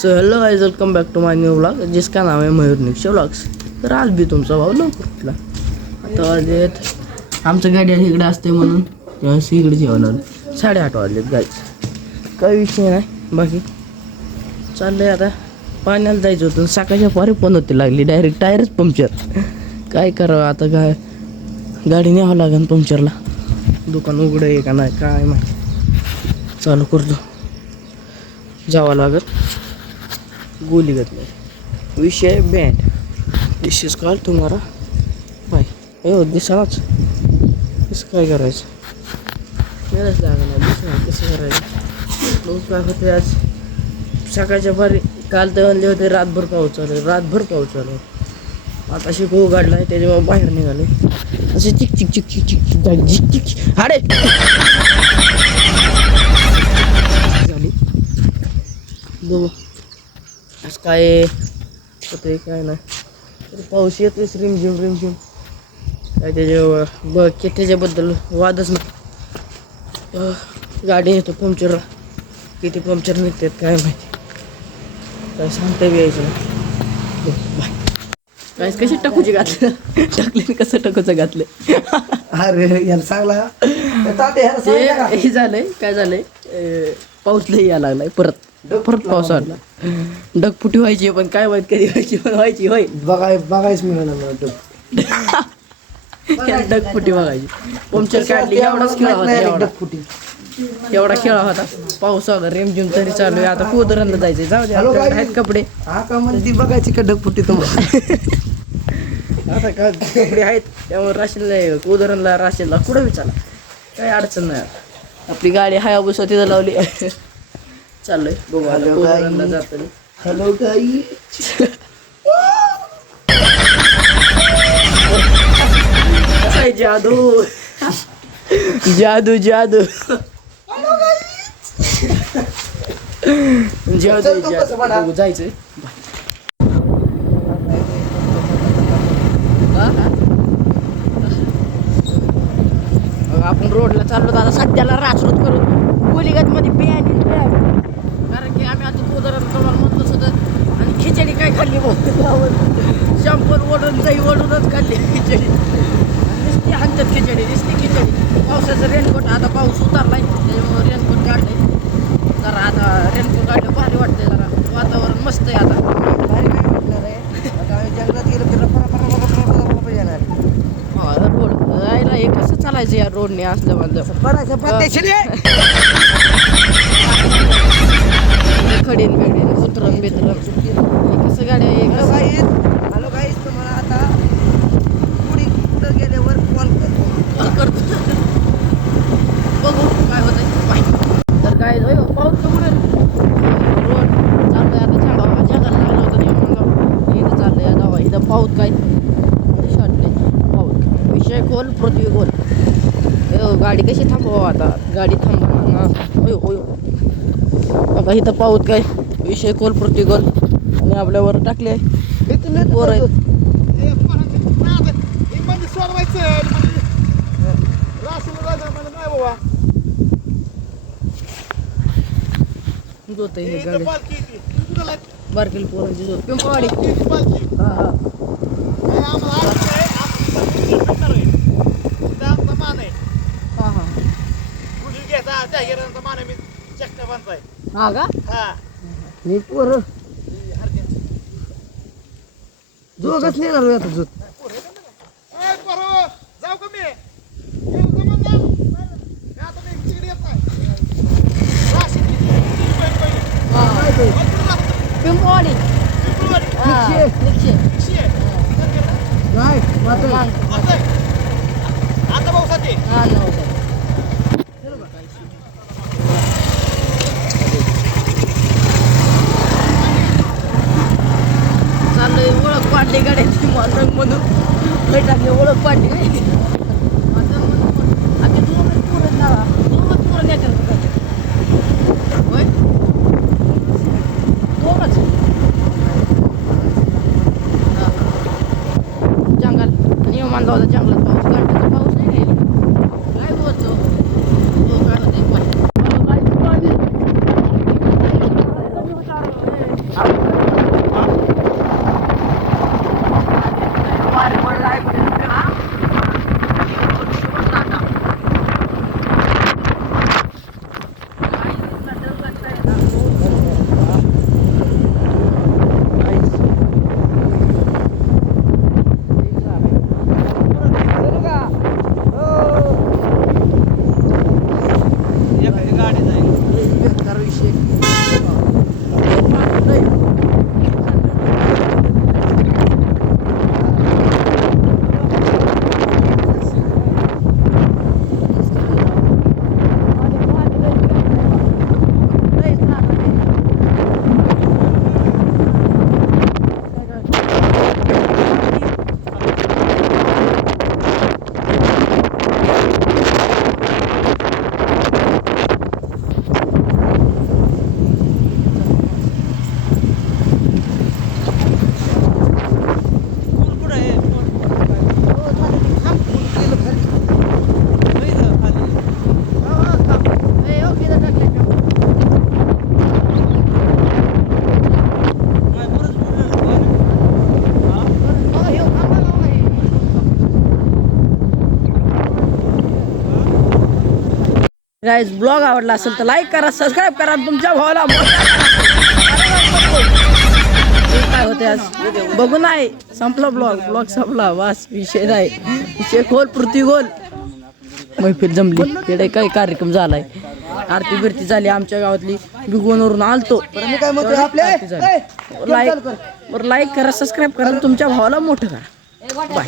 So hello guys, welcome back to my new vlog जिसका नाम है मयूर निक्ष व्लॉग्स. तर आज बी तुमचा भाऊ लवकर उठला. आता वाजलेत आमचं गाडी इकडे असते म्हणून त्यावेळेस इकडे जेवण आलं. 8:30 वाजलेत गाईच. काही विषय नाही. बाकी चाललंय आता पाण्याला जायचं होतं. सकाळच्या पारी पण होती लागली डायरेक्ट टायरच पंक्चर. काय करावं आता, काय गाडी न्यावं लागेल पंक्चरला. दुकान उघडं आहे का नाही काय माहिती. चालू करतो, जावं लागत. गोली गत नाही विषय बँड. दिस इज कॉल तुम्हाला बाय. हो दिसाच कसं काय करायचं मिळच लागणार. दिसा कसं करायचं. लोक काय होते आज सकाळच्या पारी. काल तर आणले होते रातभर पाऊस चालू आहे. आता शिकवू गाडला आहे त्याच्यामुळे बाहेर निघाले. असे चिक चिक चिक चिक चिक चिक चिक चिक हाडे झाली. बघू आज काय होतंय काय नाही. तरी पाऊस येतोच रिमझिम काय त्याच्याबद्दल वादच नाही. गाडी येतो पंक्चरला. किती पंक्चर निघतात काय माहिती. काय सांगता बी यायचं नाही. बाय. काय कशी टकूची घातलं टाकले कसं टकूचं घातलं. अरे याला सांगला हे झालंय काय झालंय. पाऊस लई यायला लागलाय परत पाऊस आला. डगफुटी व्हायची पण काय माहित कधी व्हायची पण व्हायची होय. बघायच मिळणार डगफुटी बघायची. पंक्चर काढली एवढाच खेळ होता. एवढा खेळा होता. पाऊस आला रेमझिम तरी चालू आहे. आता कोदरांना जायचंय. जाऊ दे आहेत कपडे. हा का म्हणती बघायची का डगफुटी तुम्हाला. आता का कपडे आहेत त्यामुळे राशीला कोदरांना राशीला कुठं विचारला काही अडचण नाही. आपली गाडी हायाबुसा तिथं लावली. चाललोय बघू आता कोदरांना जाताना. हॅलो गाई. जादू जादू जादू जादू जायचंय. आपण रोडला चाललो आता सध्याला रासरूत करून गोलीगत मध्ये बियाणे. कारण की आम्ही आता कोदराला तुम्हाला म्हटलं सुद्धा. आणि खिचडी काय खाल्ली शंपर ओढून दही ओढूनच खाल्ली खिचडी. नुसती हांचत खिचडी पावसाचं रेनकोट. आता पाऊस उतरलाय त्याच्यामुळे रेनकोट काढलंय. जरा आता रेनकोट काढलं भारी वाटतंय. जरा वातावरण मस्त आहे आता. भारी काय वाटणार आहे. आता आम्ही जंगलात गेलो की येणार. हा रोड जायला हे कसं चालायचं या रोडने असलं माझं खडीन बिडीन उतरण बितरण कसं गाड्या हे कसं. हॅलो गाईस तुम्हाला आता पुढे गेल्यावर कॉल करतो. बघू काय होतंय बाय. तर काय पाऊस कमी रोड चाललंय आता. जंगल लागलं होतं इथं चाललंय आता. इथं पाऊस काय शॉर्टले पाऊस विषय खोल पृथ्वी खोल. गाडी कशी थांबवा आता. गाडी थांबवा होय आता इथं पाऊस काय विषय खोल पृथ्वी खोल. आणि आपल्यावर टाकले वर आहेत. जोत आहे गाडी बारकेल पोरांची जोत पिंपळवाडी. हा का मी पोर दोघच नेणार आता जोत. पिंपळवाडी चाललंय. ओळख पाडली गाड्याची मालक म्हणून लय टाकली. ओळख पाडली आता पुरण लावा पुरण येतात होय दोघच. जंगल आणि मानला होता जंगलात पाऊस. घंटाचा पाऊस नाही गेला काय बोलतो. काय होते गाईज ब्लॉग आवडला असेल तर लाईक करा, सबस्क्राईब करा, तुमच्या भावाला काय होते आज बघू नाही. संपला ब्लॉग संपला, बस विषय नाही. विषय खोल पृथ्वी गोल. मैफिल जमली इकडे काही कार्यक्रम झालाय. आरती बिरती झाली आमच्या गावातली. बिगवनवरून आलतो. मी काय म्हणतोय आपले लाईक करा, सबस्क्राईब करा, तुमच्या भावाला मोठं करा. बाय.